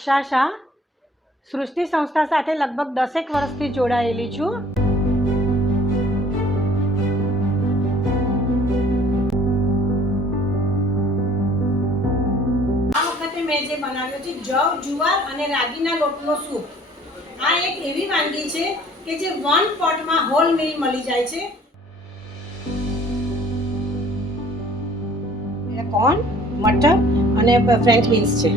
રક્ષા શાહ, સૃષ્ટિ સંસ્થા સાથે લગભગ 10 વર્ષથી જોડાયેલી છું. આ વખતે મેં જે બનાવ્યો છે જવ, જુવાર અને રાગીના લોટનો સૂપ. આ એક એવી વાનગી છે કે જે વન પોટમાં હોલ મીલ મળી જાય છે. કોર્ન, મટર અને ફ્રેન્ચ બીન્સ છે.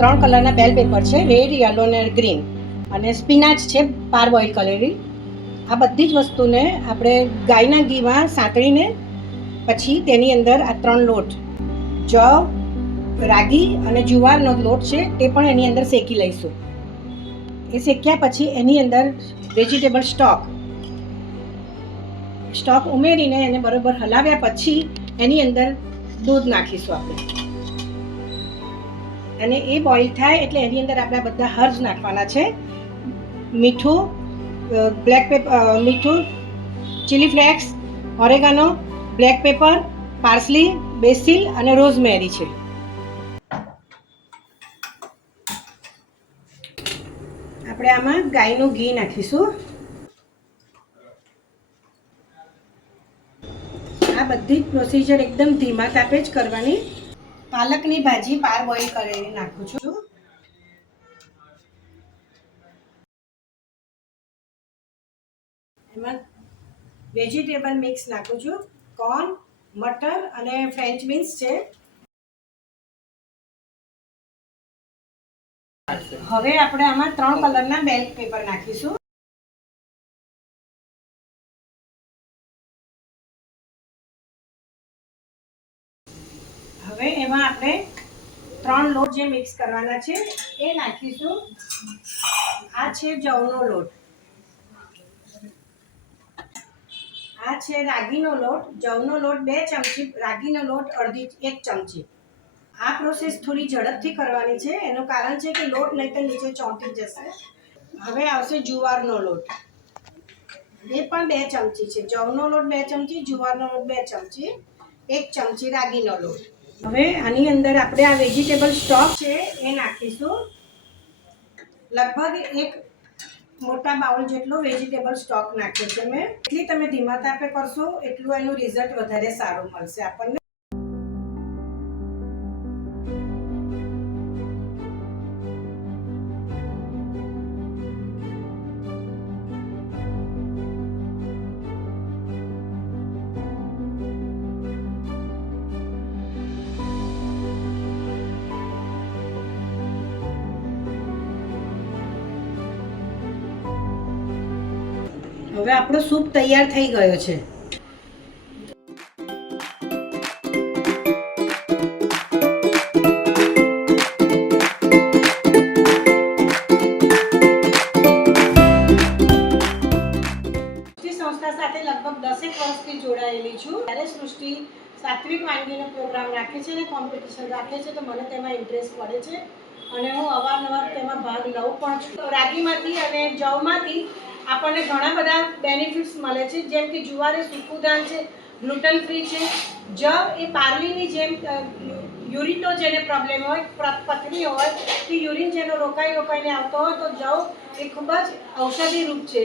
3 કલરના બેલ પેપર છે, રેડ, યલો અને ગ્રીન, અને સ્પિનાચ છે પાર બોઇલ કરેલી. આ બધી જ વસ્તુને આપણે ગાયના ઘીમાં સાંતળીને પછી તેની અંદર આ 3 લોટ, જવ, રાગી અને જુવારનો લોટ છે તે પણ એની અંદર શેકી લઈશું. એ શેક્યા પછી એની અંદર વેજીટેબલ સ્ટોક ઉમેરીને એને બરોબર હલાવ્યા પછી એની અંદર દૂધ નાખીશું આપણે. અને એ બોઇલ થાય એટલે એની અંદર આપણે બધા હર્બ્સ નાખવાના છે. મીઠું, બ્લેક પેપર, મીઠું, chilli flakes, oregano, black paper, parsley, Basil અને રોઝમેરી છે. આપણે આમાં ગાયનું ઘી નાખીશું. આ બધી જ પ્રોસીજર એકદમ ધીમા તાપે જ કરવાની. પાલકની ભાજી પાર બોઇલ કરેલી નાખું છું. એમાં વેજીટેબલ મિક્સ નાખું છું. કોર્ન, મટર અને ફ્રેન્ચ બીન્સ છે. હવે આપણે આમાં 3 કલરના બેલ પેપર નાખીશું. હવે એમાં આપણે 3 લોટ જે મિક્સ કરવાના છે એ નાખીશું. આ છે જવનો લોટ, આ છે રાગીનો લોટ. જવનો લોટ 2 ચમચી, રાગીનો લોટ 1 ચમચી. આ પ્રોસેસ થોડી ઝડપથી કરવાની છે, એનું કારણ છે કે લોટ નહીં તો નીચે ચોંટી જશે. હવે આવશે જુવારનો લોટ, એ પણ 2 ચમચી છે. જવનો લોટ 2 ચમચી, જુવારનો લોટ 2 ચમચી, 1 ચમચી રાગીનો લોટ. હવે આની અંદર આપણે આ વેજીટેબલ સ્ટોક છે એ નાખીશું. લગભગ 1 મોટા બાઉલ જેટલો વેજીટેબલ સ્ટોક નાખ્યો છે મેં. એટલી તમે ધીમા તાપે કરશો એટલું એનું રિઝલ્ટ વધારે સારું મળશે આપણને. હવે આપણો સૂપ તૈયાર થઈ ગયો છે. સંસ્થા સાથે લગભગ 10 વર્ષથી જોડાયેલી છું. ત્યારે સૃષ્ટિ સાત્વિક વાનગીનો પ્રોગ્રામ રાખે છે અને કોમ્પિટિશન રાખે છે તો મને તેમાં ઇન્ટરેસ્ટ પડે છે અને હું અવારનવાર તેમાં ભાગ લઉં પણ છું. રાગીમાંથી અને જવમાંથી આપણને ઘણા બધા બેનિફિટ્સ મળે છે, જેમ કે જુવાર એ સુકુદાન છે, ગ્લુટન ફ્રી છે. જવ એ બાર્લીની જેમ યુરિનનો જેને પ્રોબ્લેમ હોય, પથરી હોય કે યુરિન જેનો રોકાઈને આવતો હોય તો જવ એ ખૂબ જ ઔષધિ રૂપ છે.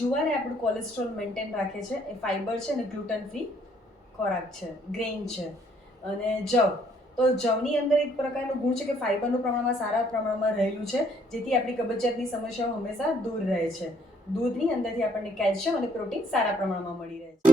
જુવાર એ આપણું કોલેસ્ટ્રોલ મેન્ટેન રાખે છે, એ ફાઇબર છે અને ગ્લુટન ફ્રી ખોરાક છે, ગ્રેઇન છે. અને જવ, તો જવની અંદર એક પ્રકારનું ગુણ છે કે ફાઇબરનું પ્રમાણમાં સારા પ્રમાણમાં રહેલું છે, જેથી આપણી કબજિયાતની સમસ્યાઓ હંમેશા દૂર રહે છે. દૂધની અંદરથી આપણને કેલ્શિયમ અને પ્રોટીન સારા પ્રમાણમાં મળી રહે છે.